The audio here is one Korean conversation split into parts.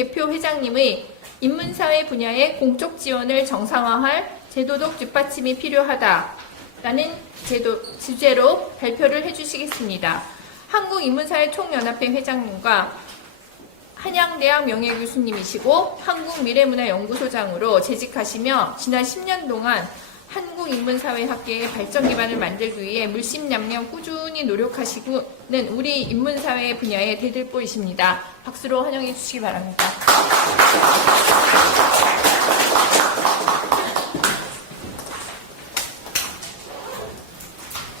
대표 회장님의 인문사회 분야의 공적 지원을 정상화할 제도적 뒷받침이 필요하다라는 제도, 주제로 발표를 해주시겠습니다. 한국인문사회 총연합회 회장님과 한양대학 명예교수님이시고 한국미래문화연구소장으로 재직하시며 지난 10년 동안 한국인문사회학계의 발전 기반을 만들기 위해 물심양면 꾸준히 노력하시고는 우리 인문사회 분야의 대들보이십니다. 박수로 환영해 주시기 바랍니다.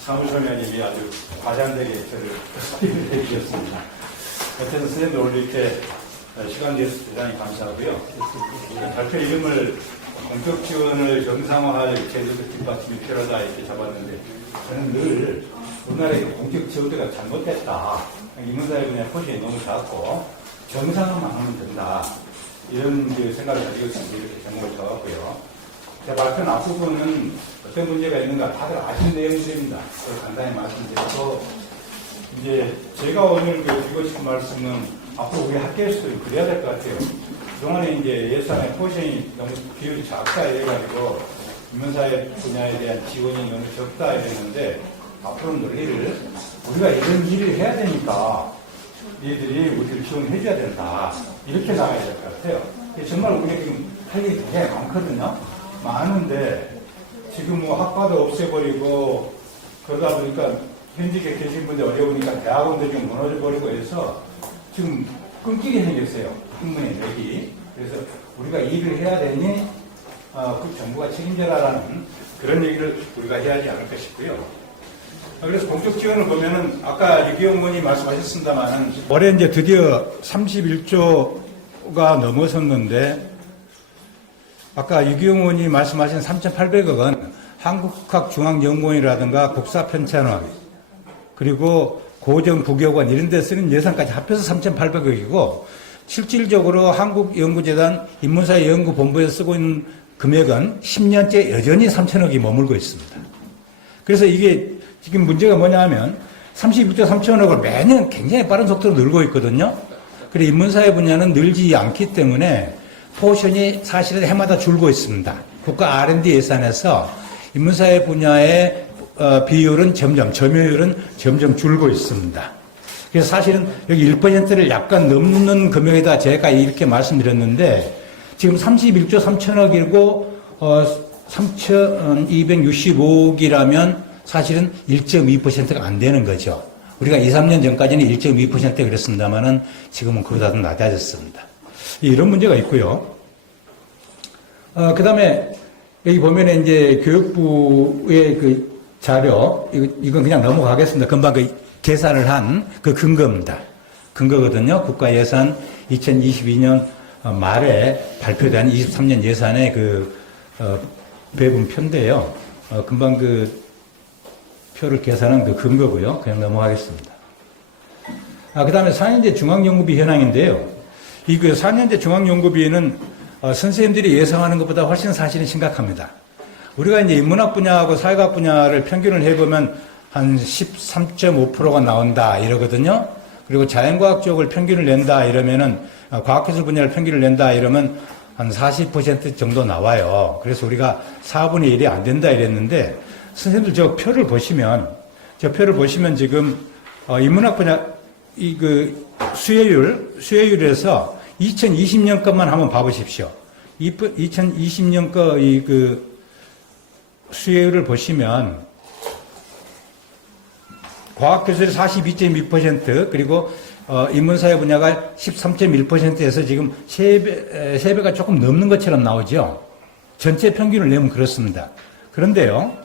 사무총장님이 아주 과장되게 저를 해주셨습니다. 어쨌든 선생님들 오늘 이렇게 시간 내주셔서 대단히 감사하고요. 발표 이름을 공적 지원을 정상화할 제도적 뒷받침이 필요하다 이렇게 잡았는데 저는 늘 우리나라의 공적 지원대가 잘못됐다. 인문사회 분야 포진이 너무 작고 정상화만 하면 된다. 이런 생각을 가지고 있습니다. 이렇게 제목을 적었고요. 제 발표는 앞부분은 어떤 문제가 있는가 다들 아시는 내용들입니다. 그걸 간단히 말씀드리고 이제 제가 오늘 그 드리고 싶은 말씀은 앞으로 우리 학교에서도 좀 그래야 될 것 같아요. 그동안에 이제 예산의 포션이 너무 비율이 작다 이래가지고 인문사회 분야에 대한 지원이 너무 적다 이랬는데 앞으로 논리를 우리가 이런 일을 해야 되니까 얘들이 우리를 지원해 줘야 된다. 이렇게 나가야 될 것 같아요. 정말 우리가 지금 할 일이 굉장히 많거든요. 많은데 지금 뭐 학과도 없애버리고 그러다 보니까 현직에 계신 분들 어려우니까 대학원도 좀 무너져버리고 해서 지금 끊기게 생겼어요. 학문의 력이. 그래서 우리가 일을 해야 되니 어, 그 정부가 책임져라라는 그런 얘기를 우리가 해야 하지 않을까 싶고요. 아, 그래서 공적 지원을 보면은 아까 유기영 의원이 말씀하셨습니다만은 올해 이제 드디어 31조가 넘어섰는데 아까 유기영 의원이 말씀하신 3,800억 원 한국학중앙연구원이라든가 국사편찬원 그리고 고정부교관 이런 데 쓰는 예산까지 합해서 3,800억이고 실질적으로 한국연구재단 인문사회 연구본부에서 쓰고 있는 금액은 10년째 여전히 3천억이 머물고 있습니다. 그래서 이게 지금 문제가 뭐냐 하면 36조 3천억을 매년 굉장히 빠른 속도로 늘고 있거든요. 그래 인문사회 분야는 늘지 않기 때문에 포션이 사실은 해마다 줄고 있습니다. 국가 R&D 예산에서 인문사회 분야의 어, 비율은 점점, 점유율은 점점 줄고 있습니다. 그래서 사실은 여기 1%를 약간 넘는 금액에다 제가 이렇게 말씀드렸는데 지금 31조 3천억이고 어, 3,265억이라면 사실은 1.2%가 안 되는 거죠. 우리가 2, 3년 전까지는 1.2% 그랬습니다만은 지금은 그보다도 낮아졌습니다. 이런 문제가 있고요. 어, 그 다음에 여기 보면은 이제 교육부의 그 자료, 이건 그냥 넘어가겠습니다. 금방 그 계산을 한 그 근거입니다. 근거거든요. 국가 예산 2022년 어, 말에 발표된 23년 예산의 그, 어, 배분 표인데요. 어, 금방 그 표를 계산한 그 근거고요. 그냥 넘어가겠습니다. 아, 그 다음에 4년제 중앙연구비 현황인데요. 이 그 4년제 중앙연구비는 어, 선생님들이 예상하는 것보다 훨씬 사실은 심각합니다. 우리가 이제 인문학 분야하고 사회학 분야를 평균을 해보면 한 13.5%가 나온다 이러거든요. 그리고 자연과학 쪽을 평균을 낸다 이러면은 어, 과학기술 분야를 평균을 낸다 이러면 한 40% 정도 나와요. 그래서 우리가 4분의 1이 안 된다 이랬는데 선생님들 저 표를 보시면 저 표를 보시면 지금 어, 인문학 분야 이 그 수혜율 수혜율에서 2020년 것만 한번 봐보십시오. 2020년 거이그 수혜율을 보시면 과학기술이 42.2% 그리고 어, 인문사회 분야가 13.1%에서 지금 3배, 3배가 조금 넘는 것처럼 나오죠. 전체 평균을 내면 그렇습니다. 그런데요,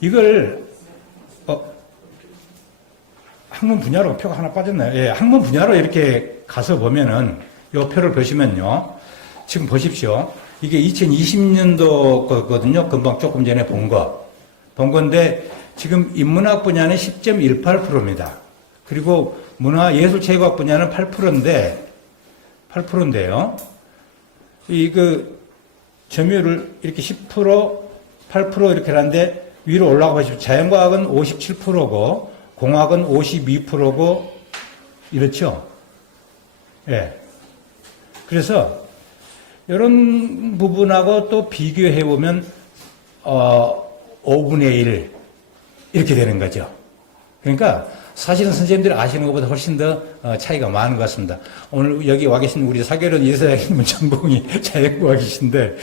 이걸, 어, 학문 분야로 표가 하나 빠졌나요? 예, 학문 분야로 이렇게 가서 보면은, 요 표를 보시면요. 지금 보십시오. 이게 2020년도 거거든요. 금방 조금 전에 본 거. 본 건데, 지금 인문학 분야는 10.18%입니다. 그리고 문화 예술체육학 분야는 8%인데, 8%인데요. 이 그 점유율을 이렇게 10%, 8% 이렇게 하는데 위로 올라가 보십시오. 자연과학은 57%고, 공학은 52%고, 이렇죠? 예. 그래서 이런 부분하고 또 비교해 보면 어 5분의 1 이렇게 되는 거죠. 그러니까 사실은 선생님들이 아시는 것보다 훨씬 더 어, 차이가 많은 것 같습니다. 오늘 여기 와 계신 우리 사교련 이사장님은 전공이 자연구가 계신데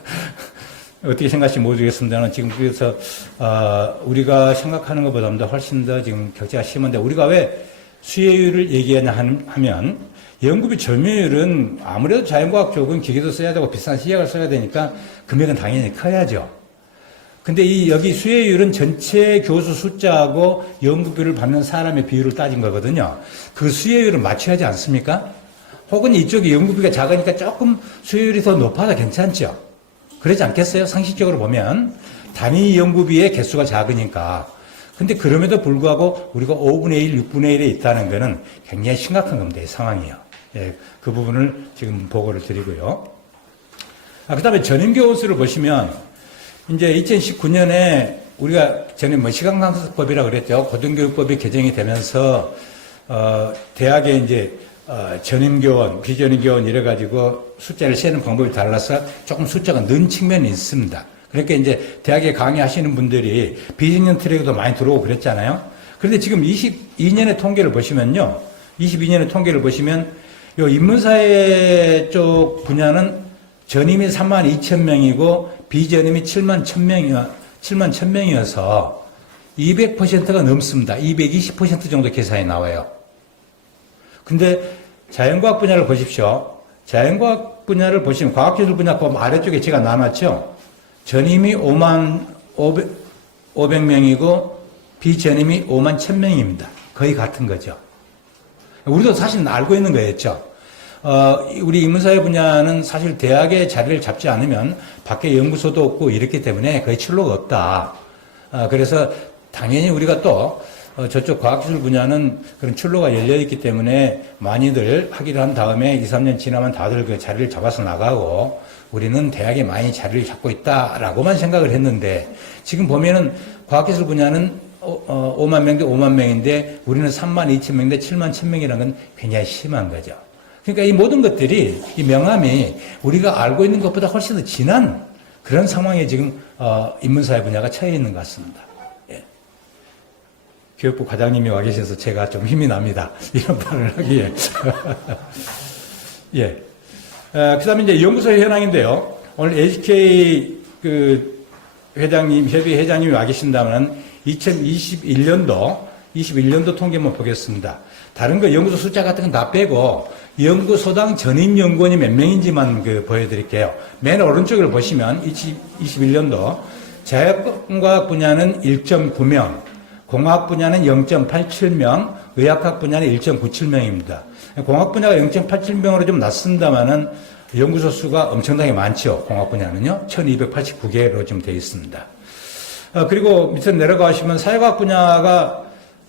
어떻게 생각하실지 모르겠습니다만 지금 그래서 어, 우리가 생각하는 것보다 훨씬 더 지금 격차가 심한데 우리가 왜 수혜율을 얘기하냐 함- 하면 연구비 점유율은 아무래도 자연과학 쪽은 기계도 써야 되고 비싼 시약을 써야 되니까 금액은 당연히 커야죠. 근데 이 여기 수혜율은 전체 교수 숫자하고 연구비를 받는 사람의 비율을 따진 거거든요. 그 수혜율을 맞춰야 하지 않습니까? 혹은 이쪽이 연구비가 작으니까 조금 수혜율이 더 높아도 괜찮죠. 그러지 않겠어요? 상식적으로 보면 단위 연구비의 개수가 작으니까. 근데 그럼에도 불구하고 우리가 5분의 1, 6분의 1에 있다는 것은 굉장히 심각한 겁니다. 이 상황이요. 예, 그 부분을 지금 보고를 드리고요. 아, 그 다음에 전임교 원수를 보시면 이제 2019년에 우리가 전에 뭐 시간강사법이라 그랬죠. 고등교육법이 개정이 되면서 어, 대학에 이제 어, 전임교원, 비전임교원 이래가지고 숫자를 세는 방법이 달라서 조금 숫자가 는 측면이 있습니다. 그러니까 이제 대학에 강의하시는 분들이 비전임 트랙도 많이 들어오고 그랬잖아요. 그런데 지금 22년의 통계를 보시면요. 22년의 통계를 보시면 요 인문사회 쪽 분야는 전임이 3만 2천 명이고 비전임이 7만 1천 명이어 7만 1천 명이어서 200%가 넘습니다. 220% 정도 계산이 나와요. 근데 자연과학 분야를 보십시오. 자연과학 분야를 보시면 과학기술 분야 그 아래쪽에 제가 나눴죠. 전임이 5만 500, 500명이고 비전임이 5만 1000명입니다. 거의 같은 거죠. 우리도 사실 알고 있는 거였죠. 어, 우리 인문사회 분야는 사실 대학에 자리를 잡지 않으면 밖에 연구소도 없고 이렇기 때문에 거의 출로가 없다. 어, 그래서 당연히 우리가 또 어, 저쪽 과학기술 분야는 그런 출로가 열려 있기 때문에 많이들 학위를 한 다음에 2, 3년 지나면 다들 그 자리를 잡아서 나가고 우리는 대학에 많이 자리를 잡고 있다라고만 생각을 했는데 지금 보면은 과학기술 분야는 5만 명대 5만 명인데 우리는 3만 2천 명대 7만 1천 명이라는 건 굉장히 심한 거죠. 그러니까 이 모든 것들이 이 명함이 우리가 알고 있는 것보다 훨씬 더 진한 그런 상황에 지금 어, 인문사회 분야가 처해 있는 것 같습니다. 예. 교육부 과장님이 와 계셔서 제가 좀 힘이 납니다. 이런 말을 하기에. 예. 그 다음에 이제 연구소 현황인데요. 오늘 HK 그 회장님, 협의 회장님이 와 계신다면 2021년도, 21년도 통계만 보겠습니다. 다른 거 연구소 숫자 같은 건 다 빼고 연구소당 전임 연구원이 몇 명인지만 그 보여드릴게요. 맨 오른쪽을 보시면 2021년도 자연과학 분야는 1.9명, 공학 분야는 0.87명, 의학학 분야는 1.97명입니다. 공학 분야가 0.87명으로 좀 낮습니다만은 연구소 수가 엄청나게 많죠. 공학 분야는요. 1289개로 좀 되어 있습니다. 어, 그리고 밑에 내려가시면 사회과학 분야가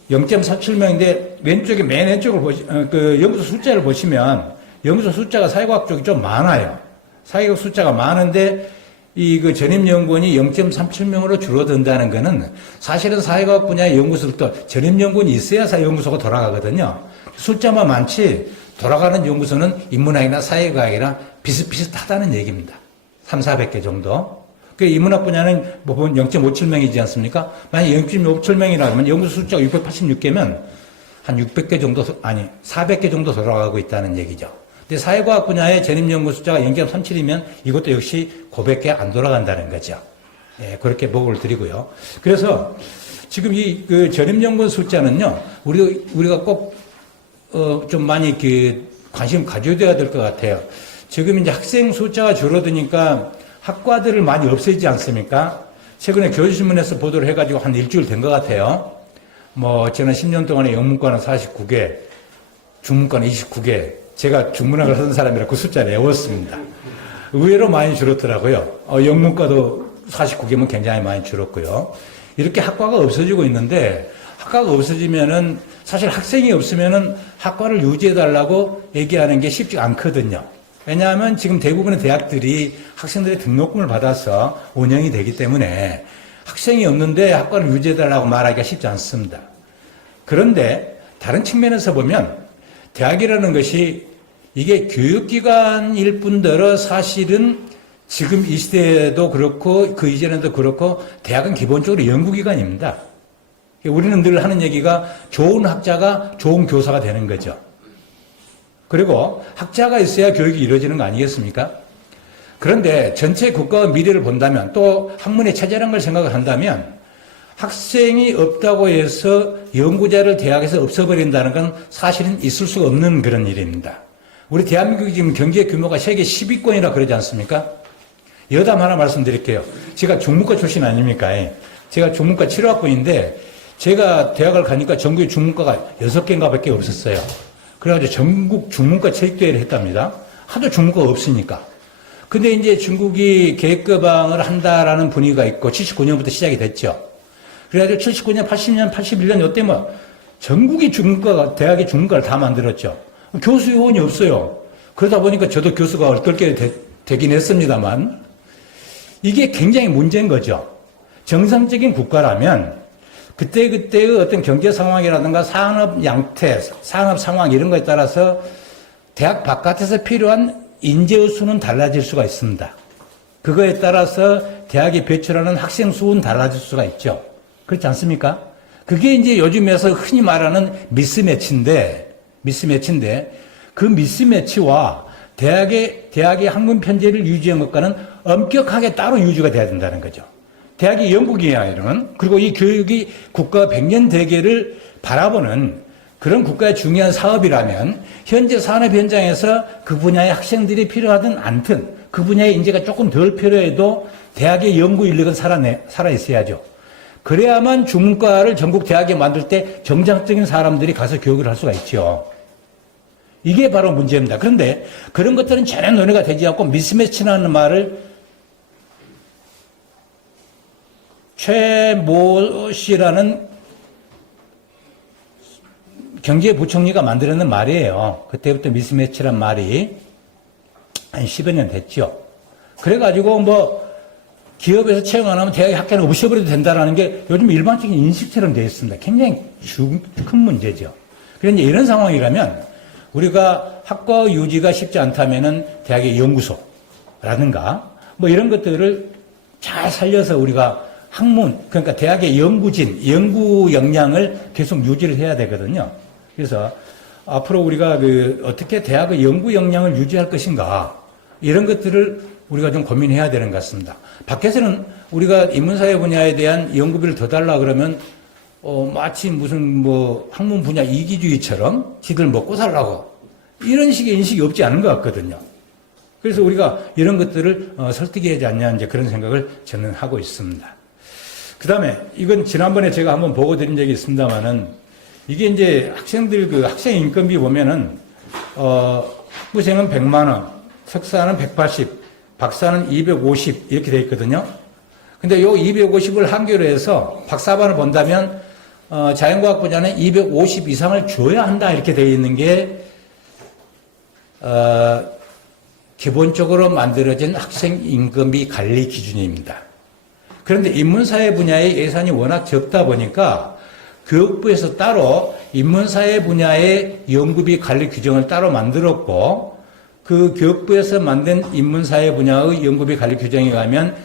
0.47명인데 왼쪽에 맨 왼쪽을 보시, 어, 그 연구소 숫자를 보시면 연구소 숫자가 사회과학 쪽이 좀 많아요. 사회과학 숫자가 많은데 이 그 전임 연구원이 0.37명으로 줄어든다는 것은 사실은 사회과학 분야의 연구소도 전임 연구원이 있어야 사 연구소가 돌아가거든요. 숫자만 많지 돌아가는 연구소는 인문학이나 사회과학이나 비슷비슷하다는 얘기입니다. 3, 400개 정도. 그 인문학 분야는 뭐 보면 0.57명이지 않습니까? 만약 0.57명이라면 연구소 숫자가 686개면 한 600개 정도, 아니, 400개 정도 돌아가고 있다는 얘기죠. 근데 사회과학 분야의 전임 연구 숫자가 0.37이면 이것도 역시 900개 안 돌아간다는 거죠. 예, 그렇게 보고를 드리고요. 그래서 지금 이그 전임 연구 숫자는요, 우리, 우리가 꼭, 어, 좀 많이 그 관심 가져야 될 것 같아요. 지금 이제 학생 숫자가 줄어드니까 학과들을 많이 없애지 않습니까? 최근에 교수신문에서 보도를 해가지고 한 일주일 된 것 같아요. 뭐, 지난 10년 동안에 영문과는 49개, 중문과는 29개. 제가 중문학을 하는 사람이라 그 숫자를 외웠습니다. 의외로 많이 줄었더라고요. 어, 영문과도 49개면 굉장히 많이 줄었고요. 이렇게 학과가 없어지고 있는데, 학과가 없어지면은, 사실 학생이 없으면은 학과를 유지해달라고 얘기하는 게 쉽지 않거든요. 왜냐하면 지금 대부분의 대학들이 학생들의 등록금을 받아서 운영이 되기 때문에 학생이 없는데 학과를 유지해달라고 말하기가 쉽지 않습니다. 그런데 다른 측면에서 보면 대학이라는 것이 이게 교육기관일 뿐더러 사실은 지금 이 시대에도 그렇고 그 이전에도 그렇고 대학은 기본적으로 연구기관입니다. 우리는 늘 하는 얘기가 좋은 학자가 좋은 교사가 되는 거죠. 그리고 학자가 있어야 교육이 이루어지는 거 아니겠습니까? 그런데 전체 국가의 미래를 본다면 또 학문의 체제라는 걸 생각을 한다면 학생이 없다고 해서 연구자를 대학에서 없애버린다는 건 사실은 있을 수가 없는 그런 일입니다. 우리 대한민국이 지금 경제 규모가 세계 10위권이라 그러지 않습니까? 여담 하나 말씀드릴게요. 제가 중문과 출신 아닙니까? 제가 중문과 7학번인데 제가 대학을 가니까 전국에 중문과가 6개인가 밖에 없었어요. 그래가지고 전국 중문과 체육대회를 했답니다. 하도 중문과가 없으니까. 근데 이제 중국이 계획개방을 한다라는 분위기가 있고 79년부터 시작이 됐죠. 그래가지고 79년, 80년, 81년 요때 뭐 전국이 중문과가 대학의 중문과를 다 만들었죠. 교수 요원이 없어요. 그러다 보니까 저도 교수가 얼떨게 되, 되긴 했습니다만 이게 굉장히 문제인 거죠. 정상적인 국가라면 그때그때의 어떤 경제 상황이라든가 산업 양태, 산업 상황 이런 거에 따라서 대학 바깥에서 필요한 인재의 수는 달라질 수가 있습니다. 그거에 따라서 대학이 배출하는 학생 수는 달라질 수가 있죠. 그렇지 않습니까? 그게 이제 요즘에서 흔히 말하는 미스매치인데, 미스매치인데, 그 미스매치와 대학의, 대학의 학문 편제를 유지한 것과는 엄격하게 따로 유지가 돼야 된다는 거죠. 대학이 영국이야, 이러면. 그리고 이 교육이 국가 100년 대계를 바라보는 그런 국가의 중요한 사업이라면 현재 산업 현장에서 그 분야의 학생들이 필요하든 않든 그 분야의 인재가 조금 덜 필요해도 대학의 연구 인력은 살아내, 살아있어야죠. 그래야만 중문과를 전국 대학에 만들 때 정상적인 사람들이 가서 교육을 할 수가 있죠. 이게 바로 문제입니다. 그런데 그런 것들은 전혀 논의가 되지 않고 미스매치라는 말을 최모 씨라는 경제부총리가 만들어낸 말이에요. 그때부터 미스매치란 말이 한 10여 년 됐죠. 그래가지고 뭐 기업에서 채용 안 하면 대학에 학교는 없애버려도 된다는 게 요즘 일반적인 인식처럼 되어 있습니다. 굉장히 큰 문제죠. 그런데 이런 상황이라면 우리가 학과 유지가 쉽지 않다면은 대학의 연구소라든가 뭐 이런 것들을 잘 살려서 우리가 학문, 그러니까 대학의 연구진, 연구 역량을 계속 유지를 해야 되거든요. 그래서 앞으로 우리가 그 어떻게 대학의 연구 역량을 유지할 것인가 이런 것들을 우리가 좀 고민해야 되는 것 같습니다. 밖에서는 우리가 인문사회 분야에 대한 연구비를 더 달라 그러면 어, 마치 무슨 뭐 학문 분야 이기주의처럼 지들 먹고 살라고 이런 식의 인식이 없지 않은 것 같거든요. 그래서 우리가 이런 것들을 어, 설득해야 하지 않냐 이제 그런 생각을 저는 하고 있습니다. 그 다음에 이건 지난번에 제가 한번 보고 드린 적이 있습니다만은 이게 이제 학생들 그 학생 인건비 보면은 어, 학부생은 100만 원, 석사는 180, 박사는 250 이렇게 돼 있거든요. 근데 요 250을 한계로 해서 박사반을 본다면 어, 자연과학 분야는 250 이상을 줘야 한다 이렇게 되어 있는 게 어, 기본적으로 만들어진 학생 임금비 관리 기준입니다. 그런데 인문사회 분야의 예산이 워낙 적다 보니까 교육부에서 따로 인문사회 분야의 연구비 관리 규정을 따로 만들었고 그 교육부에서 만든 인문사회 분야의 연구비 관리 규정에 가면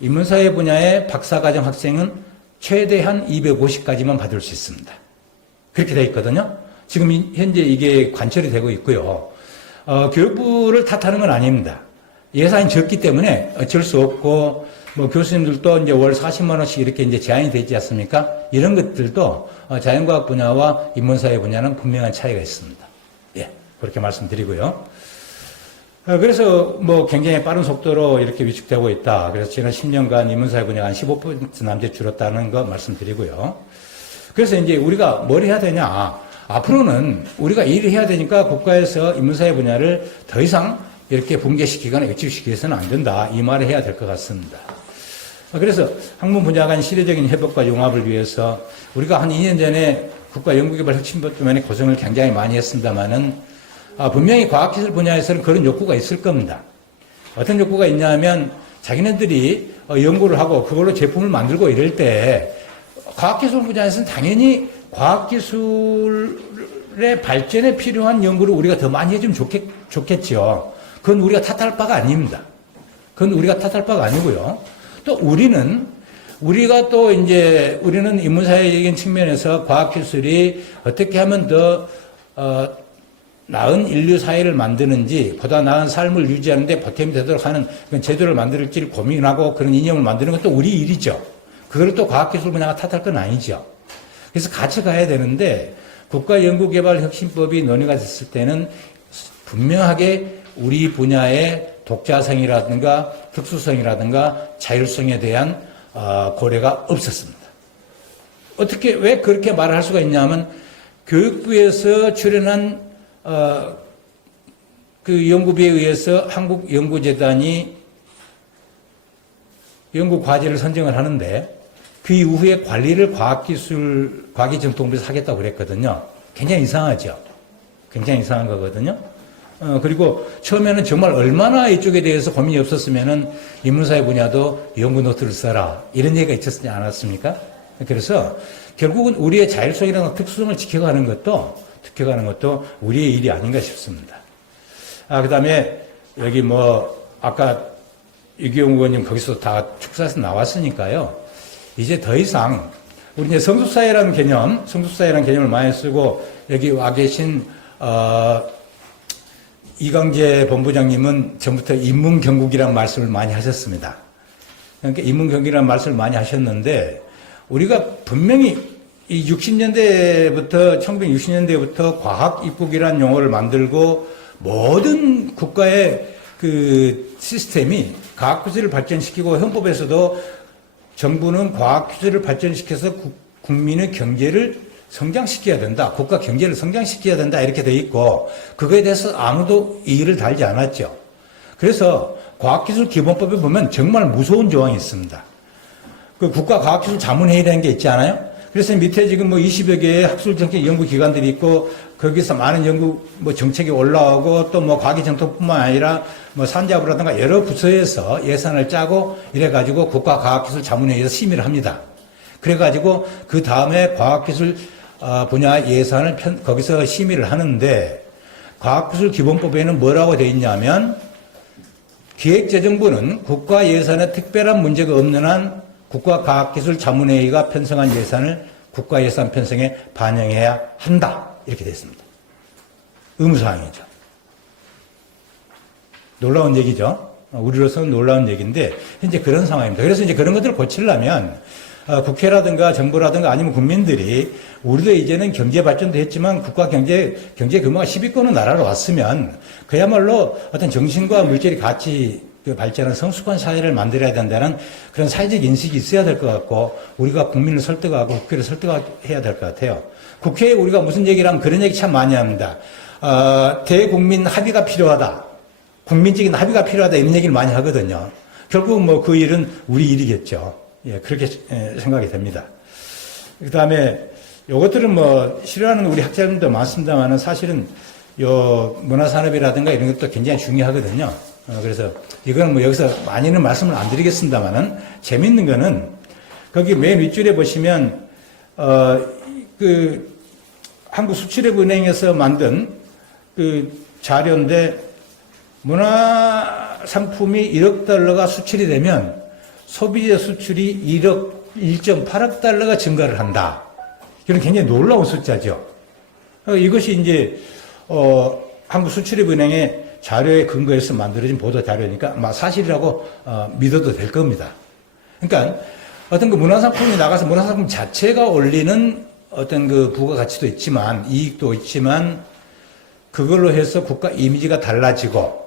인문사회 분야의 박사과정 학생은 최대한 250까지만 받을 수 있습니다. 그렇게 돼 있거든요. 지금 현재 이게 관철이 되고 있고요. 어, 교육부를 탓하는 건 아닙니다. 예산이 적기 때문에 어쩔 수 없고 뭐 교수님들도 이제 월 40만 원씩 이렇게 이제 제한이 되지 않습니까? 이런 것들도 어, 자연과학 분야와 인문사회 분야는 분명한 차이가 있습니다. 예, 그렇게 말씀드리고요. 어, 그래서 뭐 굉장히 빠른 속도로 이렇게 위축되고 있다. 그래서 지난 10년간 인문사회 분야가 한15% 남짓 줄었다는 거 말씀드리고요. 그래서 이제 우리가 뭘 해야 되냐. 앞으로는 우리가 일을 해야 되니까 국가에서 인문사회 분야를 더 이상 이렇게 붕괴시키거나 역집시키서는 안 된다. 이 말을 해야 될 것 같습니다. 그래서 학문 분야 간 시대적인 협업과 융합을 위해서 우리가 한 2년 전에 국가 연구개발 혁신법 때문에 고생을 굉장히 많이 했습니다만은 아, 분명히 과학기술 분야에서는 그런 욕구가 있을 겁니다. 어떤 욕구가 있냐면 자기네들이 어, 연구를 하고 그걸로 제품을 만들고 이럴 때 과학기술 분야에서는 당연히 과학기술의 발전에 필요한 연구를 우리가 더 많이 해주면 좋겠, 좋겠죠. 그건 우리가 탓할 바가 아닙니다. 그건 우리가 탓할 바가 아니고요. 또 우리는 우리가 또 이제 우리는 인문사회적인 측면에서 과학기술이 어떻게 하면 더 어, 나은 인류 사회를 만드는지 보다 나은 삶을 유지하는데 보탬이 되도록 하는 그런 제도를 만들지를 고민하고 그런 이념을 만드는 것도 우리 일이죠. 그걸 또 과학기술 분야가 탓할 건 아니죠. 그래서 같이 가야 되는데 국가연구개발혁신법이 논의가 됐을 때는 분명하게 우리 분야의 독자성이라든가 특수성이라든가 자율성에 대한 어, 고려가 없었습니다. 어떻게 왜 그렇게 말을 할 수가 있냐면 교육부에서 출연한 어, 그 연구비에 의해서 한국 연구재단이 연구 과제를 선정을 하는데 그 이후에 관리를 과학기술 과기정통부에서 하겠다고 그랬거든요. 굉장히 이상하죠. 굉장히 이상한 거거든요. 어, 그리고 처음에는 정말 얼마나 이쪽에 대해서 고민이 없었으면은 인문사회 분야도 연구 노트를 써라. 이런 얘기가 있었지 않았습니까? 그래서 결국은 우리의 자율성이라는 특수성을 지켜가는 것도, 지켜가는 것도 우리의 일이 아닌가 싶습니다. 아, 그 다음에 여기 뭐, 아까 유기용 의원님 거기서 다 축사에서 나왔으니까요. 이제 더 이상 우리 이제 성숙사회라는 개념, 성숙사회라는 개념을 많이 쓰고 여기 와 계신, 어, 이광재 본부장님은 전부터 인문경국이라는 말씀을 많이 하셨습니다. 그러니까 인문경국이라는 말씀을 많이 하셨는데 우리가 분명히 이 60년대부터 1960년대부터 과학 입국이라는 용어를 만들고 모든 국가의 그 시스템이 과학 기술을 발전시키고 헌법에서도 정부는 과학 기술을 발전시켜서 국- 국민의 경제를 성장시켜야 된다. 국가 경제를 성장시켜야 된다. 이렇게 돼 있고 그거에 대해서 아무도 이의를 달지 않았죠. 그래서 과학기술 기본법에 보면 정말 무서운 조항이 있습니다. 그 국가과학기술 자문회의라는 게 있지 않아요? 그래서 밑에 지금 뭐 20여 개의 학술정책 연구기관들이 있고 거기서 많은 연구 뭐 정책이 올라오고 또 뭐 과기정통뿐만 아니라 뭐 산자부라든가 여러 부서에서 예산을 짜고 이래가지고 국가과학기술 자문회의에서 심의를 합니다. 그래가지고 그 다음에 과학기술 어, 분야 예산을 편- 거기서 심의를 하는데 과학기술 기본법에는 뭐라고 되어 있냐면 기획재정부는 국가 예산에 특별한 문제가 없는 한 국가과학기술 자문회의가 편성한 예산을 국가 예산 편성에 반영해야 한다. 이렇게 되어 있습니다. 의무사항이죠. 놀라운 얘기죠. 어, 우리로서는 놀라운 얘기인데 현재 그런 상황입니다. 그래서 이제 그런 것들을 고치려면 어, 국회라든가 정부라든가 아니면 국민들이 우리도 이제는 경제 발전도 했지만 국가 경제 경제 규모가 10위권의 나라로 왔으면 그야말로 어떤 정신과 물질이 같이 그 발전한 성숙한 사회를 만들어야 된다는 그런 사회적 인식이 있어야 될 것 같고 우리가 국민을 설득하고 국회를 설득해야 될 것 같아요. 국회에 우리가 무슨 얘기를 하면 그런 얘기 참 많이 합니다. 어, 대국민 합의가 필요하다. 국민적인 합의가 필요하다 이런 얘기를 많이 하거든요. 결국 뭐 그 일은 우리 일이겠죠. 예, 그렇게 예, 생각이 됩니다. 그 다음에 요것들은 뭐 싫어하는 우리 학자들도 많습니다만은 사실은 요 문화산업이라든가 이런 것도 굉장히 중요하거든요. 어, 그래서 이거는 뭐 여기서 많이는 말씀을 안 드리겠습니다만은 재밌는 거는 거기 맨 윗줄에 보시면 어, 그 한국 수출입은행에서 만든 그 자료인데 문화 상품이 1억 달러가 수출이 되면 소비재 수출이 1억 1.8억 달러가 증가를 한다. 이건 굉장히 놀라운 숫자죠. 어, 이것이 이제 어, 한국 수출입은행의 자료에 근거해서 만들어진 보도 자료니까 아마 사실이라고 어, 믿어도 될 겁니다. 그러니까 어떤 그 문화상품이 나가서 문화상품 자체가 올리는 어떤 그 부가가치도 있지만 이익도 있지만 그걸로 해서 국가 이미지가 달라지고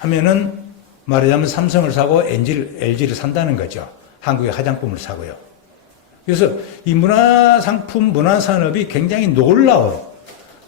하면은 말하자면 삼성을 사고 LG를, LG를 산다는 거죠. 한국의 화장품을 사고요. 그래서 이 문화상품, 문화산업이 굉장히 놀라운,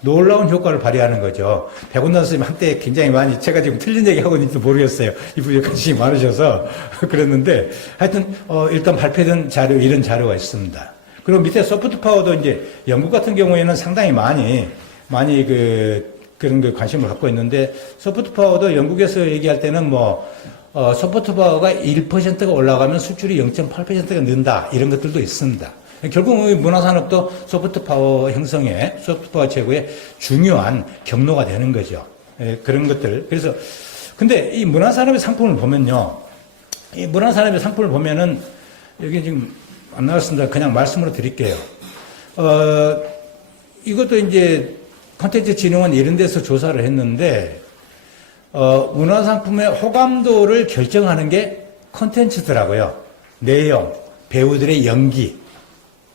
놀라운 효과를 발휘하는 거죠. 백운단 선생님 한때 굉장히 많이, 제가 지금 틀린 얘기 하고 있는지 모르겠어요. 이분이 관심이 많으셔서 그랬는데, 하여튼, 어, 일단 발표된 자료, 이런 자료가 있습니다. 그리고 밑에 소프트 파워도 이제 영국 같은 경우에는 상당히 많이, 많이 그, 그런 거 관심을 갖고 있는데, 소프트 파워도 영국에서 얘기할 때는 뭐, 어, 소프트 파워가 1%가 올라가면 수출이 0.8%가 는다. 이런 것들도 있습니다. 결국 은 문화산업도 소프트 파워 형성에 소프트 파워 제고에 중요한 경로가 되는 거죠. 예, 그런 것들. 그래서 근데 이 문화산업의 상품을 보면요, 이 문화산업의 상품을 보면은 여기 지금 안 나왔습니다. 그냥 말씀으로 드릴게요. 어, 이것도 이제 컨텐츠 진흥원 이런 데서 조사를 했는데 어, 문화상품의 호감도를 결정하는 게 컨텐츠더라고요. 내용, 배우들의 연기,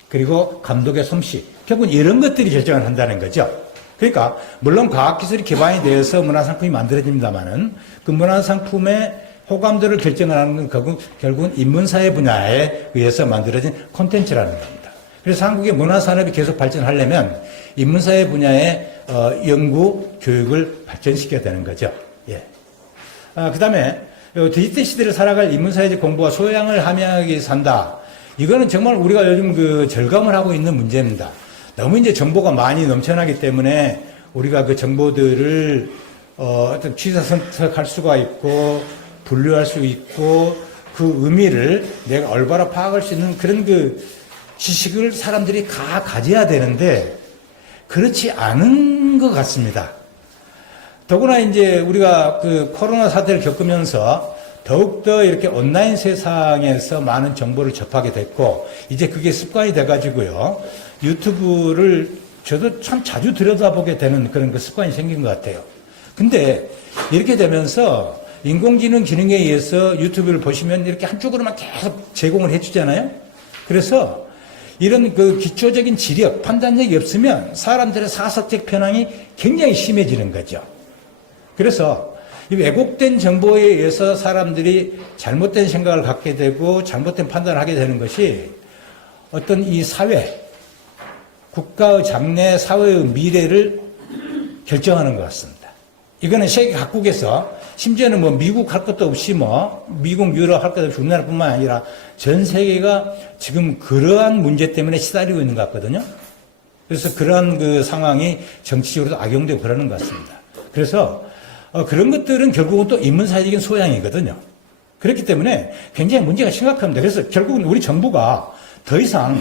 그리고 감독의 솜씨. 결국은 이런 것들이 결정을 한다는 거죠. 그러니까, 물론 과학기술이 기반이 되어서 문화상품이 만들어집니다만은 그 문화상품의 호감도를 결정하는 건 결국, 결국은 인문사회 분야에 의해서 만들어진 콘텐츠라는 겁니다. 그래서 한국의 문화산업이 계속 발전하려면 인문사회 분야의 어, 연구, 교육을 발전시켜야 되는 거죠. 예. 아, 그 다음에 디지털 시대를 살아갈 인문사회적 공부와 소양을 함양하게 산다. 이거는 정말 우리가 요즘 그 절감을 하고 있는 문제입니다. 너무 이제 정보가 많이 넘쳐나기 때문에 우리가 그 정보들을 어, 어떤 취사 선택할 수가 있고 분류할 수 있고 그 의미를 내가 올바로 파악할 수 있는 그런 그 지식을 사람들이 다 가져야 되는데 그렇지 않은 것 같습니다. 더구나 이제 우리가 그 코로나 사태를 겪으면서 더욱더 이렇게 온라인 세상에서 많은 정보를 접하게 됐고, 이제 그게 습관이 돼가지고요. 유튜브를 저도 참 자주 들여다보게 되는 그런 그 습관이 생긴 것 같아요. 근데 이렇게 되면서 인공지능 기능에 의해서 유튜브를 보시면 이렇게 한쪽으로만 계속 제공을 해주잖아요. 그래서 이런 그 기초적인 지력, 판단력이 없으면 사람들의 사석적 편향이 굉장히 심해지는 거죠. 그래서 이 왜곡된 정보에 의해서 사람들이 잘못된 생각을 갖게 되고 잘못된 판단을 하게 되는 것이 어떤 이 사회, 국가의 장래, 사회의 미래를 결정하는 것 같습니다. 이거는 세계 각국에서 심지어는 뭐 미국 할 것도 없이 뭐 미국, 유럽 할것 없이 우리나라뿐만 아니라 전 세계가 지금 그러한 문제 때문에 시달리고 있는 것 같거든요. 그래서 그러한 그 상황이 정치적으로도 악용되고 그러는 것 같습니다. 그래서 어, 그런 것들은 결국은 또 인문사회적인 소양이거든요. 그렇기 때문에 굉장히 문제가 심각합니다. 그래서 결국은 우리 정부가 더 이상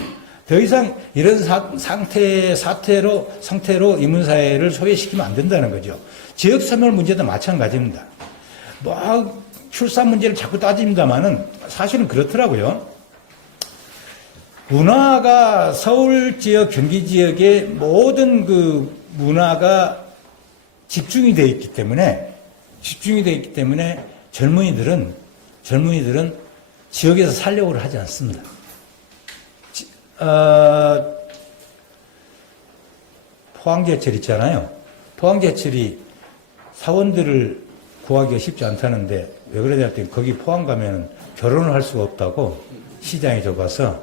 더 이상 이런 사, 상태 사태로 상태로 인문사회를 소외시키면 안 된다는 거죠. 지역 소멸 문제도 마찬가지입니다. 뭐 출산 문제를 자꾸 따집니다만은 사실은 그렇더라고요. 문화가 서울 지역, 경기 지역의 모든 그 문화가 집중이 되어 있기 때문에 집중이 되어 있기 때문에 젊은이들은 젊은이들은 지역에서 살려고 하지 않습니다. 지- 어, 포항제철 있잖아요. 포항제철이 사원들을 구하기가 쉽지 않다는데 왜 그러냐 했더니 거기 포항 가면 결혼을 할 수가 없다고 시장이 좁아서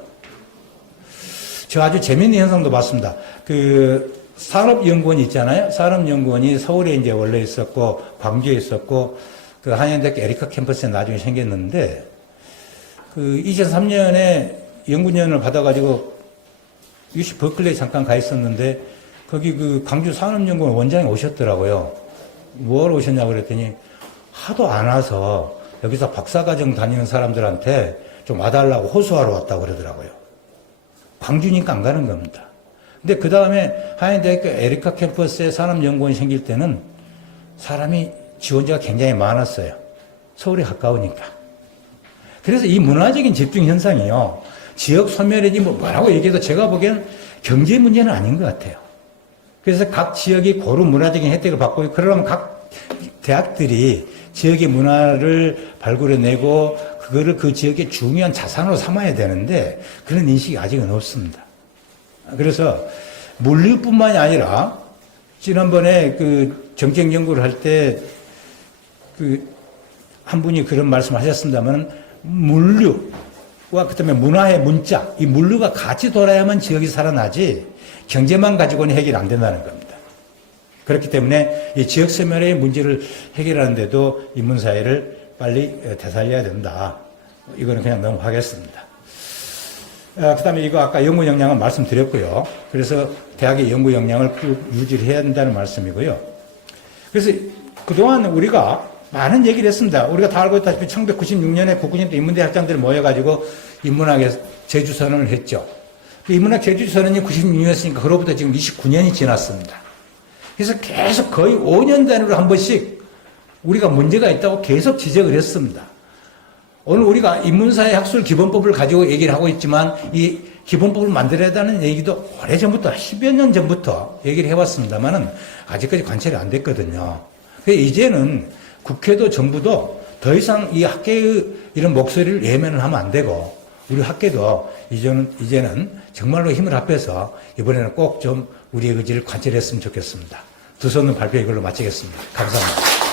저 아주 재밌는 현상도 봤습니다. 그 산업연구원 있잖아요. 산업연구원이 서울에 이제 원래 있었고 광주에 있었고 그 한양대학교 에리카 캠퍼스에 나중에 생겼는데 그 2003년에 연구년을 받아가지고 UC 버클리에 잠깐 가 있었는데 거기 그 광주 산업연구원 원장이 오셨더라고요. 뭐하러 오셨냐고 그랬더니 하도 안 와서 여기서 박사과정 다니는 사람들한테 좀 와달라고 호소하러 왔다고 그러더라고요. 광주니까 안 가는 겁니다. 근데 그 다음에 한양대학교 에리카 캠퍼스에 산업연구원이 생길 때는 사람이 지원자가 굉장히 많았어요. 서울에 가까우니까. 그래서 이 문화적인 집중 현상이요. 지역 소멸이지 뭐 뭐라고 얘기해도 제가 보기에는 경제 문제는 아닌 것 같아요. 그래서 각 지역이 고루 문화적인 혜택을 받고 그러면 각 대학들이 지역의 문화를 발굴해내고 그거를 그 지역의 중요한 자산으로 삼아야 되는데 그런 인식이 아직은 없습니다. 그래서 물류뿐만이 아니라 지난번에 그 정책 연구를 할 때 그 한 분이 그런 말씀을 하셨습니다만 물류 와 그 다음에 문화의 문자 이 물류가 같이 돌아야만 지역이 살아나지 경제만 가지고는 해결 안 된다는 겁니다. 그렇기 때문에 이 지역 소멸의 문제를 해결하는데도 인문사회를 빨리 되살려야 된다. 이거는 그냥 넘어가겠습니다. 그 다음에 이거 아까 연구 역량은 말씀드렸고요. 그래서 대학의 연구 역량을 쭉 유지를 해야 된다는 말씀이고요. 그래서 그동안 우리가 많은 얘기를 했습니다. 우리가 다 알고 있다시피 1996년에 국군인도 인문대 학장들이 모여가지고 인문학에 제주선언을 했죠. 인문학 제주선언이 96년이었으니까 그로부터 지금 29년이 지났습니다. 그래서 계속 거의 5년 단위로 한 번씩 우리가 문제가 있다고 계속 지적을 했습니다. 오늘 우리가 인문사회 학술 기본법을 가지고 얘기를 하고 있지만 이 기본법을 만들어야 한다는 얘기도 오래전부터 10여 년 전부터 얘기를 해왔습니다만은 아직까지 관철이 안 됐거든요. 이제는 국회도 정부도 더 이상 이 학계의 이런 목소리를 외면을 하면 안 되고 우리 학계도 이제는, 이제는 정말로 힘을 합해서 이번에는 꼭 좀 우리의 의지를 관철했으면 좋겠습니다. 두 손은 발표 이걸로 마치겠습니다. 감사합니다.